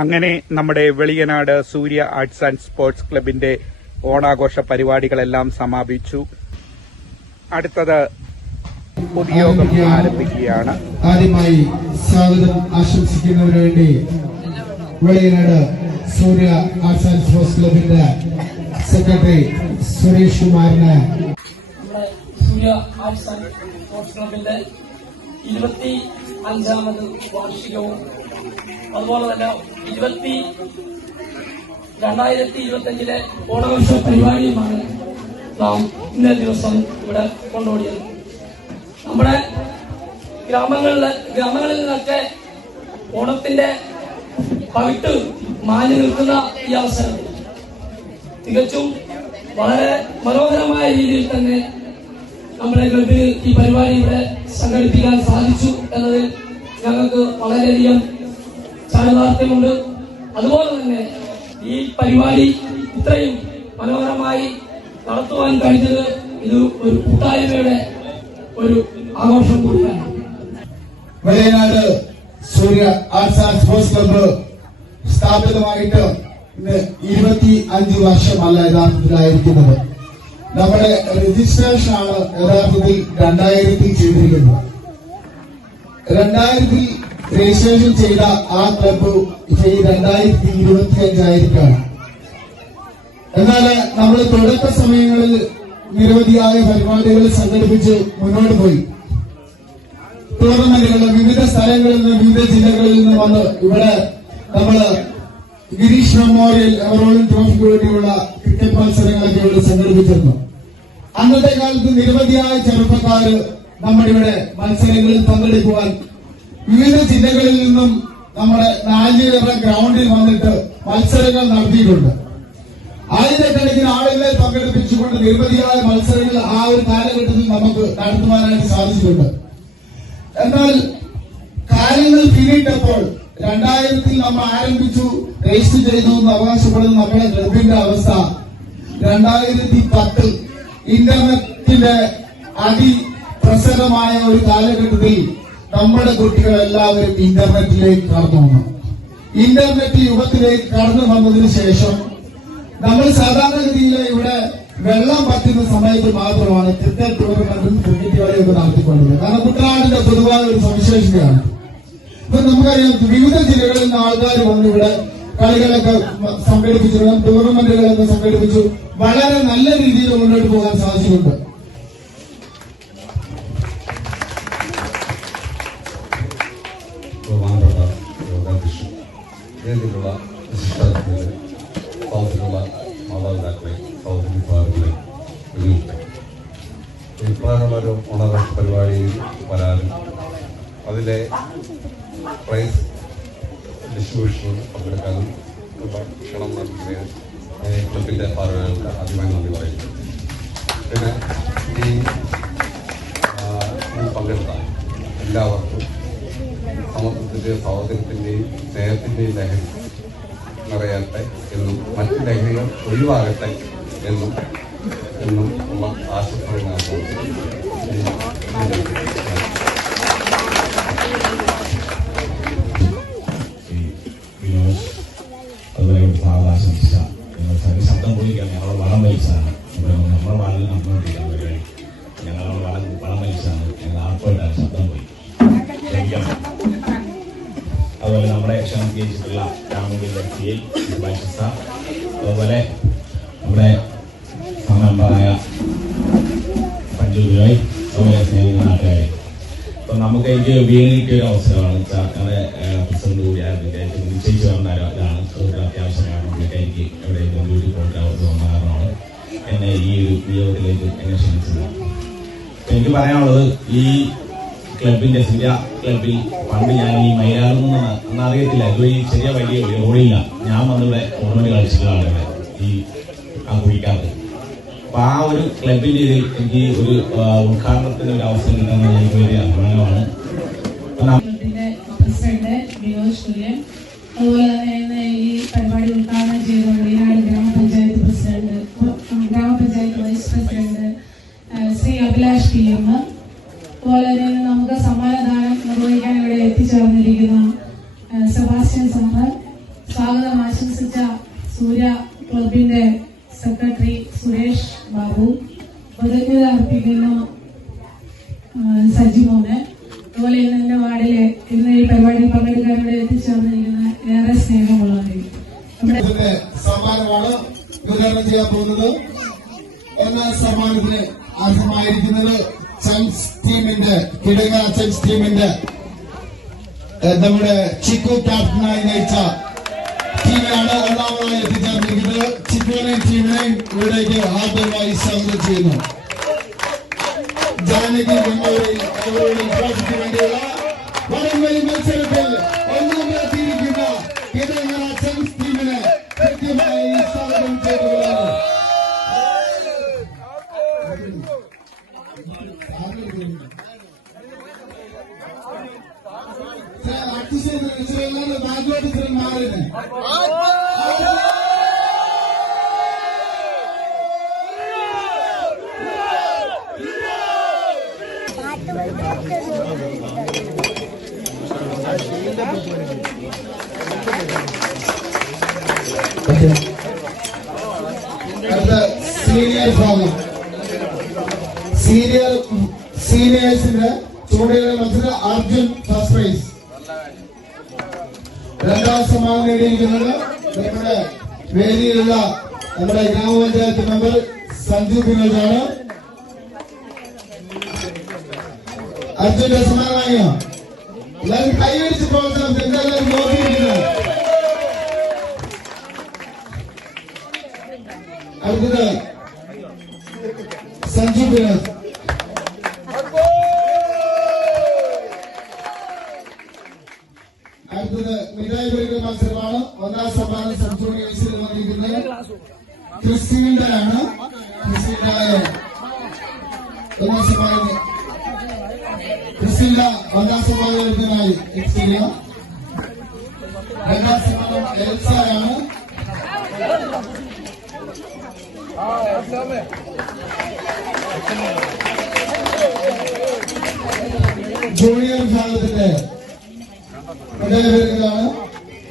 അങ്ങനെ നമ്മുടെ Veliyanad Surya arts and sports ക്ലബിന്റെ ഓണാഘോഷ പരിപാടികളെല്ലാം സമാപിച്ചു. അടുത്തത് പൊതുയോഗം ആരംഭിക്കുകയാണ്. ആദ്യമായി സ്വാഗതം ആശംസിക്കുന്നതിന് വേണ്ടി Veliyanad Surya arts and sports ക്ലബിന്റെ സെക്രട്ടറി സുരേഷ് കുമാറിന് നമ്മുടെ സൂര്യ ആർട്സ് ആൻഡ് സ്പോർട്സ് ക്ലബിന്റെ ഇരുപത്തി അഞ്ചാമത് വാർഷികവും അതുപോലെ തന്നെ ഇരുപത്തി രണ്ടായിരത്തി ഇരുപത്തി അഞ്ചിലെ ഓണവർഷ പരിപാടിയുമാണ് നാം ഇന്നേ ദിവസം ഇവിടെ കൊണ്ടോടിയത്. നമ്മുടെ ഗ്രാമങ്ങളിലെ ഗ്രാമങ്ങളിൽ നിന്നൊക്കെ ഓണത്തിന്റെ പവിട്ട് മാഞ്ഞു നിൽക്കുന്ന ഈ അവസരം തികച്ചും വളരെ മനോഹരമായ രീതിയിൽ തന്നെ നമ്മുടെ ക്ലബിൽ ഈ പരിപാടി ഇവിടെ സംഘടിപ്പിക്കാൻ സാധിച്ചു എന്നതിൽ ഞങ്ങൾക്ക് വളരെയധികം ചാരിതാർത്ഥ്യമുണ്ട് അതുപോലെ തന്നെ ഈ പരിപാടി ഇത്രയും മനോഹരമായി നടത്തുവാൻ കഴിഞ്ഞത് ഇത് ഒരു കൂട്ടായ്മയുടെ ഒരു ആഘോഷം കൂടിയാണ്. Wayanad Surya arts and sports club സ്ഥാപിതമായിട്ട് ഇന്ന് ഇരുപത്തി അഞ്ച് വർഷമല്ല യഥാർത്ഥത്തിലായിരിക്കുന്നത്. നമ്മുടെ രജിസ്ട്രേഷൻ ആണ് യഥാർത്ഥത്തിൽ രണ്ടായിരത്തിൽ ചെയ്തിരിക്കുന്നത്. രണ്ടായിരത്തിൽ രജിസ്ട്രേഷൻ ചെയ്ത ആ ക്ലബ് ഈ രണ്ടായിരത്തി ഇരുപത്തി അഞ്ചായിരിക്കാണ് എന്നാൽ നമ്മൾ തുടക്ക സമയങ്ങളിൽ നിരവധിയായ പരിപാടികൾ സംഘടിപ്പിച്ച് മുന്നോട്ട് പോയി. ടൂർണമെന്റുകൾ വിവിധ സ്ഥലങ്ങളിൽ നിന്ന് വിവിധ ജില്ലകളിൽ നിന്ന് വന്ന് ഇവിടെ നമ്മൾ ഗിരീഷ് മെമ്മോറിയൽ എവറോളിൻ ട്രോഫിക്ക് വേണ്ടിയുള്ള ക്രിക്കറ്റ് മത്സരങ്ങളൊക്കെ ഇവിടെ സംഘടിപ്പിച്ചിരുന്നു. അന്നത്തെ കാലത്ത് നിരവധിയായ ചെറുപ്പക്കാർ നമ്മുടെ ഇവിടെ മത്സരങ്ങളിൽ പങ്കെടുക്കുവാൻ വിവിധ ജില്ലകളിൽ നിന്നും നമ്മുടെ നാലിലേറെ ഗ്രൗണ്ടിൽ വന്നിട്ട് മത്സരങ്ങൾ നടത്തിയിട്ടുണ്ട്. ആയിരക്കണക്കിന് ആളുകളെ പങ്കെടുപ്പിച്ചുകൊണ്ട് നിരവധിയായ മത്സരങ്ങൾ ആ ഒരു കാലഘട്ടത്തിൽ നമുക്ക് നടത്തുവാനായിട്ട് സാധിച്ചിട്ടുണ്ട്. എന്നാൽ കാര്യങ്ങൾ പിന്നിട്ടപ്പോൾ രണ്ടായിരത്തിൽ നമ്മൾ ആരംഭിച്ചു രജിസ്റ്റർ ചെയ്തു എന്ന് അവകാശപ്പെടുന്ന നമ്മുടെ ക്ലബിന്റെ അവസ്ഥ രണ്ടായിരത്തി പത്തിൽ ഇന്റർനെറ്റിന്റെ അതിപ്രസരമായ ഒരു കാലഘട്ടത്തിൽ നമ്മുടെ കുട്ടികൾ എല്ലാവരും ഇന്റർനെറ്റിലേക്ക് കടന്നു വന്നു. ഇന്റർനെറ്റ് യുഗത്തിലേക്ക് കടന്നു വന്നതിന് ശേഷം നമ്മൾ സാധാരണഗതിയിൽ ഇവിടെ വെള്ളം പറ്റുന്ന സമയത്ത് മാത്രമാണ് ക്രിക്കറ്റ് ടൂർണമെന്റും ക്രിക്കറ്റ് കളിയൊക്കെ നടത്തിക്കൊണ്ടത് കാരണം കുട്ടനാടിന്റെ പൊതുവായ ഒരു സവിശേഷതയാണ്. ഇപ്പൊ നമുക്കറിയാം വിവിധ ജില്ലകളിൽ നിന്ന് ആൾക്കാർ വന്ന് ഇവിടെ കളികളൊക്കെ സംഘടിപ്പിച്ചു ടൂർണമെന്റുകളൊക്കെ സംഘടിപ്പിച്ചു. വളരെ നല്ല രീതിയിൽ മുന്നോട്ട് പോകാൻ സാധിച്ചിട്ടുണ്ട്. ഒരു ഓണാഘോഷ പരിപാടിയിൽ വരാനും അതിലെ പ്രൈസ് ഡിസ്ട്രിബ്യൂഷനിൽ പങ്കെടുക്കാനും ക്ഷണം നൽകിയ ക്ലബിന്റെ ഭാരവാഹികൾക്ക് ആദ്യമായി നന്ദി പറയുന്നു. പിന്നെ ഈ പങ്കെടുത്ത എല്ലാവർക്കും സമത്വത്തിന്റെയും സൗഹൃദത്തിന്റെയും സ്നേഹത്തിന്റെയും ലഹരി നിറയട്ടെ എന്നും മറ്റ് ലഹരികൾ ഒഴിവാകട്ടെ എന്നും എന്നും ഉള്ള ആശംസകൾ ചെറിയ ശബ്ദം പോയിക്കാൻ ഞങ്ങൾ വളം വലിച്ചാണ്. നമ്മുടെ വളൽ നമ്മൾ ഞങ്ങൾ വളം വളം വലിച്ചാണ്. ഞങ്ങൾ ആർപ്പായിട്ടാണ് ശബ്ദം പോയി അതുപോലെ നമ്മുടെ ക്ഷണം സ്വീകരിച്ചിട്ടുള്ള രാമഗിരി വ്യക്തിയെ ഒരു അവസരമാണ് ഞങ്ങളുടെ പ്രസിഡന്റ് കൂടിയായിരുന്നു എനിക്ക് നിശ്ചയിച്ചു വന്ന ഒരു ഇതാണ് ഒരു അത്യാവശ്യമാണ് പുള്ളിക്ക് എനിക്ക് ഡ്യൂട്ടി പോയിട്ട് കാരണമാണ് എന്നെ ഈ ഒരു നിയോഗത്തിലേക്ക് എന്നെ ക്ഷണിച്ചത് എനിക്ക് പറയാനുള്ളത് ഈ ക്ലബിന്റെ സിയ ക്ലബിൽ പണ്ട് ഞാൻ ഈ മൈലാടുന്ന അന്ന് അറിയത്തില്ല ഇത് ചെറിയ വലിയ ഓടില്ല ഞാൻ വന്നിവിടെ ടൂർണമെന്റ് കളിച്ചിട്ടുള്ള ഈ ആ കുഴിക്കാറ് അപ്പൊ ആ ഒരു ക്ലബിന്റെ ഇതിൽ എനിക്ക് ഒരു ഉദ്ഘാടനത്തിന് ഒരു അവസരം കിട്ടുന്ന എനിക്ക് വലിയ അഭിമാനമാണ്. പ്രസിഡന്റ് വിനോദ് അതുപോലെ തന്നെ ഈ പരിപാടി ഉദ്ഘാടനം ചെയ്ത വെളിനാട് ഗ്രാമപഞ്ചായത്ത് പ്രസിഡന്റ് ഗ്രാമപഞ്ചായത്ത് vice president Shri Abhilash T M. അതുപോലെ തന്നെ നമുക്ക് സമ്മാനദാനം നിർവഹിക്കാൻ ഇവിടെ എത്തിച്ചേർന്നിരിക്കുന്ന സെബാസ്റ്റ്യൻ സാറ്. സൂര്യ ക്ലബിന്റെ സെക്രട്ടറി സുരേഷ് ബാബു. കൃതജ്ഞത അർപ്പിക്കുന്നു. ചെയ്യാൻ പോകുന്നത്. എന്നാൽ സമ്മാനത്തിന് അർഹമായിരിക്കുന്നത് ചങ്സ് ടീമിന്റെ കിടങ്ങ ചങ്സ് ടീമിന്റെ നമ്മുടെ ചിക്കു ക്യാപ്റ്റനായി നയിച്ച ടീമിനാണ് ഒന്നാമതായി എത്തിച്ചേർന്നിരിക്കുന്നത്. ചിക്കുവിനെയും ടീമിനെയും ഇവിടേക്ക് ആദ്യമായി സ്വാഗതം ചെയ്യുന്നു. ജാനകി മെമ്മോറിയൽ മെമ്മോറിയൽ ട്രോഫിക്ക് വേണ്ടിയുള്ള മത്സരത്തിൽ That's a senior farmer. സമ്മാനം നേടിയിരിക്കുന്നത് നമ്മുടെ വേദിയിലുള്ള നമ്മുടെ ഗ്രാമപഞ്ചായത്ത് മെമ്പർ സഞ്ജു ബിനോജാണ് അർജുന്റെ സമ്മാനം വാങ്ങിയോ എല്ലാവരും കൈവരിച്ച് പ്രോത്സാഹനം എല്ലാവരും നോക്കിയിരിക്കുന്നത് അടുത്തത് സഞ്ജു ബിനോജ് പ്രധാനപേരുകളാണ്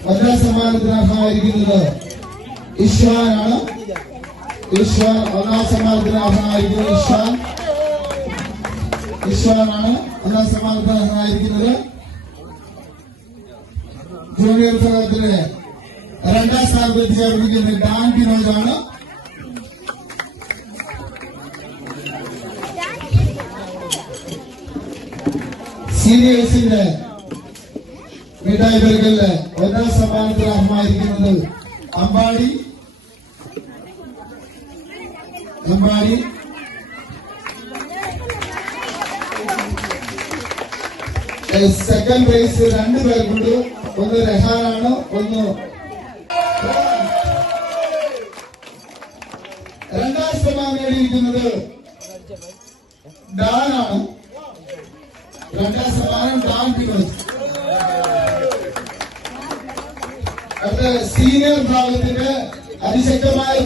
ഒന്നാം സമ്മാനത്തിന് അർഹമായിരിക്കുന്നത് ഇഷ്വാനാണ് ഇഷ്വാൻ ഒന്നാം സമ്മാനത്തിന് അർഹമായിരിക്കുന്നത് ഇഷ്വാൻ ഇഷ്വാനാണ് ഒന്നാം സമ്മാനത്തിന് അർഹമായിരിക്കുന്നത് ജൂനിയർ വിഭാഗത്തിന്റെ രണ്ടാം സ്ഥാനത്ത് എത്തിച്ചേർന്നിരിക്കുന്നത് ഡാൻ ബിനോജാണ് സീനിയേഴ്സിന്റെ മിഠായി പെരുകലിൽ ഒന്നാം സമ്മാനത്തിന് അർഹമായിരിക്കുന്നത് അമ്പാടി. അമ്പാടി. സെക്കൻഡ് പ്രൈസ് രണ്ടു പേർക്കുണ്ട്. ഒന്ന് രഹാനാണ് ഒന്ന്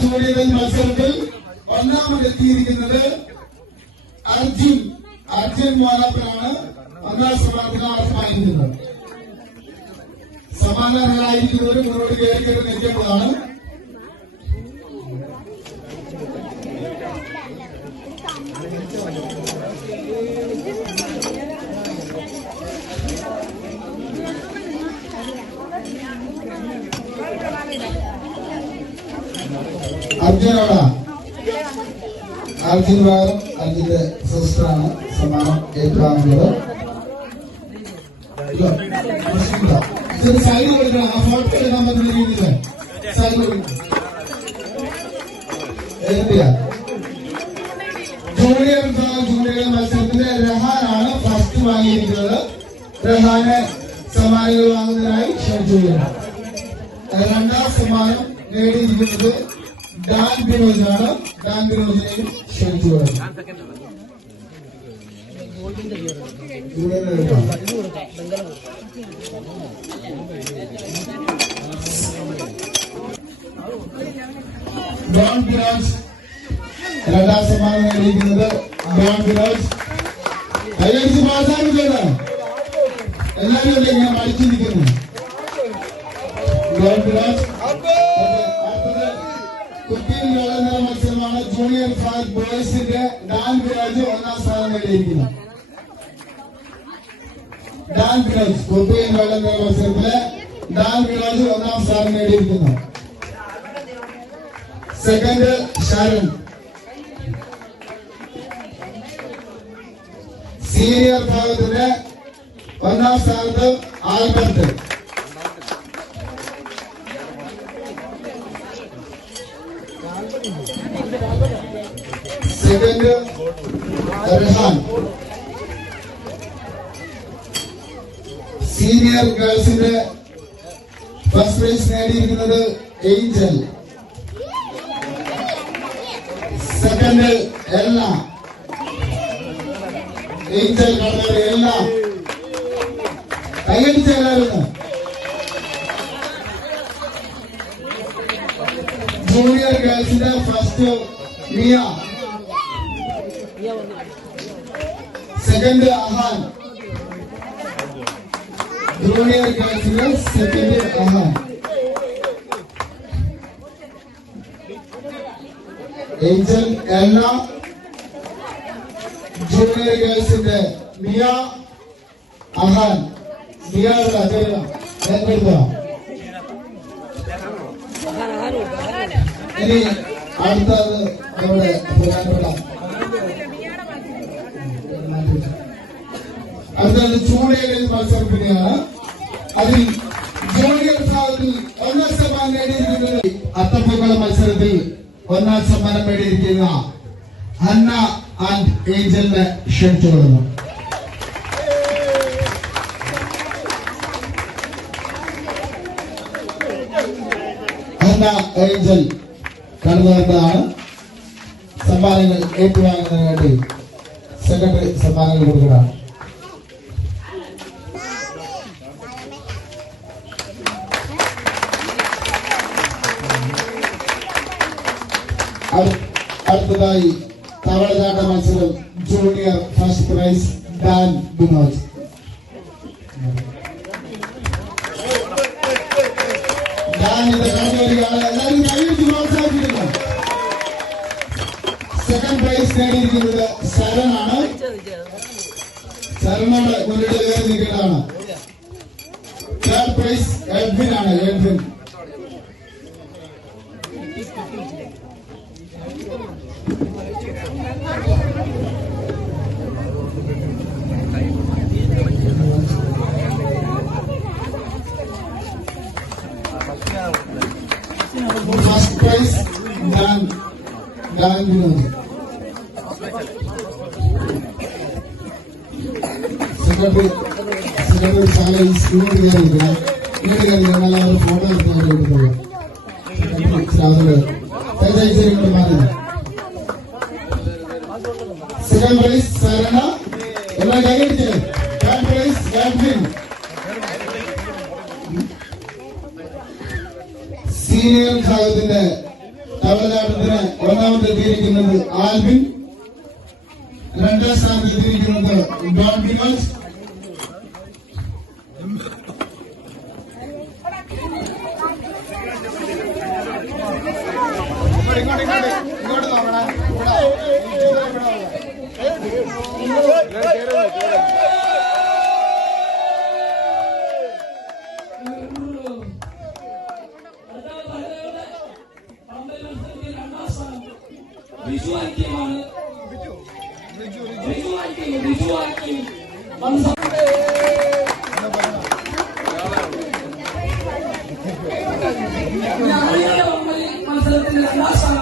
ചോദ്യത്തിൽ മത്സരത്തിൽ ഒന്നാമതെത്തിയിരിക്കുന്നത് അർജുൻ അർജുൻ മോലപ്പനാണ് ഒന്നാം സമാധാനാർത്ഥമായിരിക്കുന്നത് അർഹമായിരിക്കുന്നത് സമ്മാനങ്ങളായിരിക്കുന്നവർ മുന്നോട്ട് കയറി കയറി നിൽക്കേണ്ടതാണ്. അർജുനോടാ അർജുൻ വാരം അർജുന്റെ സിസ്റ്ററാണ് സമ്മാനം ഏറ്റുവാങ്ങുന്നത്? സൈഡ് കൊടുക്കണം. ആ ഫോട്ടോ എടുക്കാൻ പറ്റുന്ന രീതിയിൽ സൈഡ് കൊടുക്കണം. ജൂനിയർ ജൂനിയർ മത്സരത്തിന്റെ രഹാനാണ് ഫസ്റ്റ് വാങ്ങിയിരിക്കുന്നത്. രഹാനെ സമ്മാനങ്ങൾ വാങ്ങുന്നതിനായി ക്ഷണിച്ചു രണ്ടാം സമ്മാനം നേടിയിരിക്കുന്നത് ഡാൻ ബിനോജാണ് ഡാൻ ബിനോജിനെയും ക്ഷണിച്ചു എടുക്കാം. ഡോൺ ബിനോജ് രണ്ടാം സമ്മാനം നേടിയിരിക്കുന്നത് ഡോൺ ബിനോജ് കൈയടിച്ച് പ്രോത്സാഹനം ചെയ്യണം എല്ലാവരും ഇങ്ങനെ മടിച്ചിരിക്കുന്നു. ഡോൺ ബിനോജ് ഡാൻ വിരാജ് കൊത്തുകയും വെള്ളം എന്ന മത്സരത്തിൽ ഡാൻ വിരാജ് ഒന്നാം സ്ഥാനം നേടിയിരിക്കുന്നു സെക്കൻഡ് ഷാരൻ സീനിയർ ഭാഗത്തിന്റെ ഒന്നാം സ്ഥാനത്ത് ആൽബർട്ട് സെക്കൻഡ് റഹാൻ സീനിയർ ഗേൾസിന്റെ ഫസ്റ്റ് പ്രൈസ് നേടിയിരിക്കുന്നത് ഏഞ്ചൽ സെക്കൻഡ് എല്ല ഏഞ്ചൽ കടന്നവർ എല്ലാം കൈയടിച്ചായിരുന്നു junior ഗേൾസിന്റെ first Mia second Ahan junior ഗേൾസിന്റെ second Ahan Angel Ella junior ഗേൾസിന്റെ Mia Ahan Mia ഇവിടെ തരുക ഏറ്റെടുക്കുക ഇനി അടുത്തത് നമ്മുടെ പ്രധാനപ്പെട്ട അടുത്തത് ചൂടേറിയ മത്സരം പിന്നെയാണ് അതിൽ ജൂനിയർ വിഭാഗത്തിൽ ഒന്നാം സമ്മാനം നേടിയിരിക്കുന്നത് അത്തപ്പൂക്കള മത്സരത്തിൽ ഒന്നാം സമ്മാനം നേടിയിരിക്കുന്ന അന്ന ആൻഡ് ഏഞ്ചലിനെ ക്ഷണിച്ചു കൊള്ളുന്നു അന്ന ഏഞ്ചൽ കടന്നു സമ്മാനങ്ങൾ ഏറ്റുവാങ്ങുന്നതിന് വേണ്ടി സെക്രട്ടറി സമ്മാനങ്ങൾ കൊടുക്കുന്നതാണ്. അടുത്തതായി തവളചാട്ട മത്സരം junior first prize Dan Binoj Dan ഇത് കടന്നു വരികയാണ് എല്ലാവരും കൈയടിച്ച് പ്രോത്സാഹിപ്പിക്കുന്നു സെക്കൻഡ് പ്രൈസ് നേടിയിരിക്കുന്നത് ശരണാണ് ശരണയുടെ മുന്നിട്ട് കയറി നിൽക്കുന്നതാണ് തേർഡ് പ്രൈസ് എഡ്വിൻ ആണ് Edwin first prize Dan Dan Vinod secretary secretary സാല ഈ സ്കൂളിൽ കയറിയിരിക്കണം ഇങ്ങോട്ട് കയറിയിരിക്കണം എല്ലാവരും ഫോട്ടോ എടുത്ത് അവിടെ ഇട്ട് പോകാം സെക്രട്ടറി ശ്രാവണ ദയവായി ഇങ്ങോട്ട് മാറി സെക്കൻഡ് പ്രൈസ് സരണ എല്ലാം കൈയടിച്ചേ തേർഡ് സീനിയർ വിഭാഗത്തിന്റെ തവളചാട്ടത്തിന് ഒന്നാമത് എത്തിയിരിക്കുന്നത് ആൽബിൻ രണ്ടാം സ്ഥാനത്ത് എത്തിയിരിക്കുന്നത് ഡോൺ ബിനോസ് മത്സരത്തിന്റെ രണ്ടാം സ്ഥാനം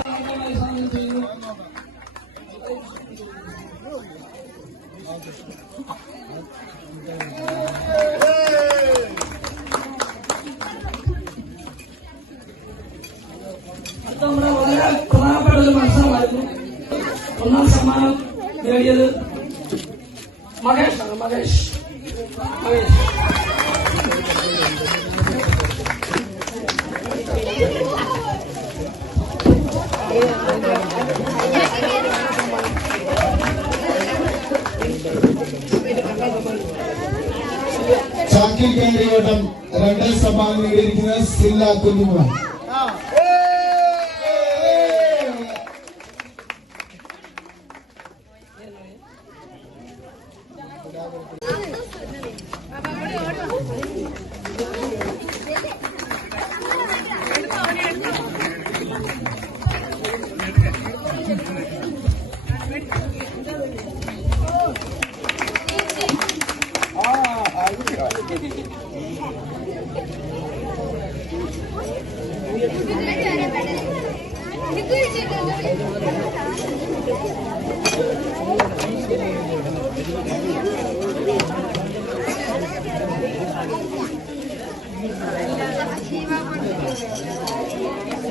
ചാക്കിൽ കേന്ദ്രീയോട്ടം രണ്ടാം സമ്മാനം നേടിയിരിക്കുന്നത് സില്ല കുഞ്ഞുമോൻ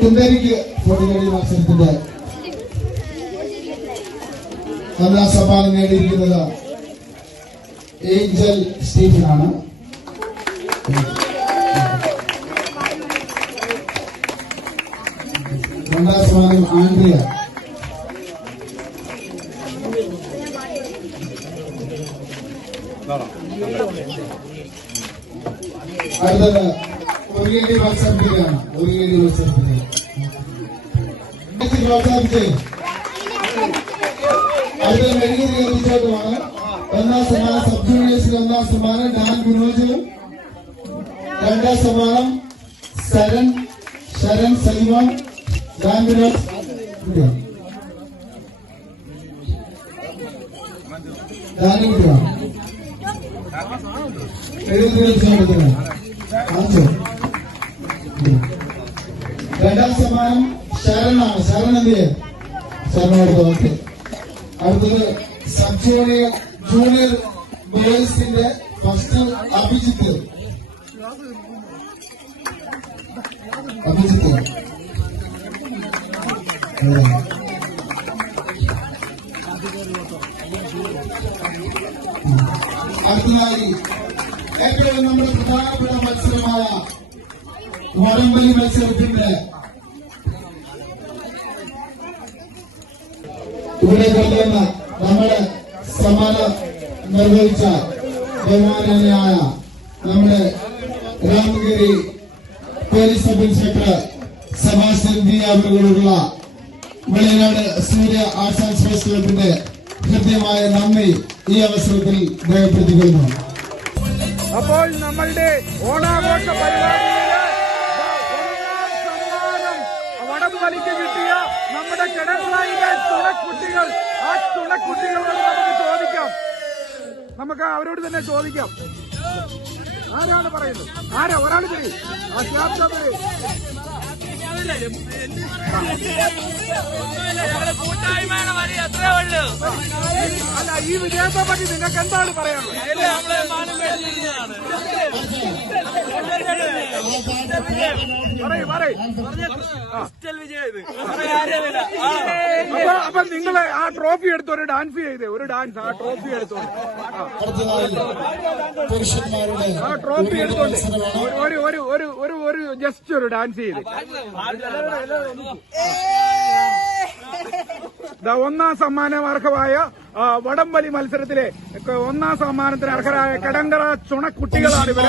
കുന്തരിക്ക് പൊടികടി മത്സരത്തിന്റെ ഒന്നാം സമ്മാനം നേടിയിരിക്കുന്നത് ഏഞ്ചൽ സ്റ്റീഫനാണ്. അടുത്തത് ഒരു കേടി മത്സരത്തിലാണ് ഒരു കേടി മത്സരത്തിലാണ് പ്രോത്സാഹിപ്പിച്ച് അടുത്ത മെഴുകുതിരി കത്തിച്ചോട്ടുമാണ് ഒന്നാം സമ്മാനം സബ് ജൂനിയേഴ്സിൽ ഒന്നാം സമ്മാനം ഡാൻ ഗുരുവജനും രണ്ടാം സമ്മാനം ശരൺ ശരൺ സൈമോൻ ഡാൻ വിനോദ് ഡാനിക്കുട്ടിയാണ് മെഴുകുതിരി കത്തിച്ചോട്ടത്തിന് കാണിച്ചോ രണ്ടാം സമ്മാനം ശരണാണ്. ശരൺ എന്ത് ചെയ്യും ശരണം എടുത്തു ഓക്കെ. അടുത്തത് സബ് ജൂനിയർ ജൂനിയർ ബോയ്സിന്റെ ഫസ്റ്റ് അഭിജിത്ത്. അഭിജിത്ത്. അടുത്തതായി ഏറ്റവും നമ്മുടെ പ്രധാനപ്പെട്ട മത്സരമായ വടംവലി മത്സരത്തിന്റെ ഇവിടെ കൊണ്ടുവന്ന നമ്മുടെ സമ്മാനം നിർവഹിച്ച ബഹുമാനായ നമ്മുടെ Ramagiri police sub inspector Sebastian D അവരോടുള്ള സൂര്യ ആർട്സ് ആൻഡ് സ്പോർട്സ് ക്ലബിന്റെ ഹൃദ്യമായ നന്ദി ഈ അവസരത്തിൽ രേഖപ്പെടുത്തിക്കൊള്ളുന്നു. അപ്പോൾ നമ്മളുടെ ഓണാഘോഷ പരിപാടിയിൽ വടംവലിക്ക് കിട്ടിയ നമ്മുടെ കിടങ്ങളായിലെ തുണക്കുട്ടികൾ. ആ തുണക്കുട്ടികളോട് നമുക്ക് ചോദിക്കാം. നമുക്ക് അവരോട് തന്നെ ചോദിക്കാം. ആരാണ് പറയുന്നത്? ആരാ? ഒരാൾ തരി. ആ ശാസ്ത്ര തരി കൂട്ടായ്മയുടെ വഴി അത്രേ ഉള്ളൂ അല്ല ഈ വിജയത്തെ പറ്റി നിങ്ങൾക്ക് എന്താണ് പറയാനുള്ളത് നമ്മളെ മാനം അപ്പൊ നിങ്ങൾ ആ ട്രോഫി എടുത്ത് ഒരു ഡാൻസ് ചെയ്തേ ഒരു ഡാൻസ് ആ ട്രോഫി എടുത്തോണ്ട് ആ. അടുത്തതായി പുരുഷന്മാരുടെ ആ ട്രോഫി എടുത്തോണ്ട് ഒരു ഒരു ഒരു ഒരു ഒരു ജസ്റ്റ് ഒരു ഡാൻസ് ചെയ്ത്. ദാ ഒന്നാം സമ്മാനം അർഹമായ വടംവലി മത്സരത്തിലെ ഒന്നാം സമ്മാനത്തിന് അർഹരായ കടങ്കറ ചുണക്കുട്ടികളാണ് ഇവർ.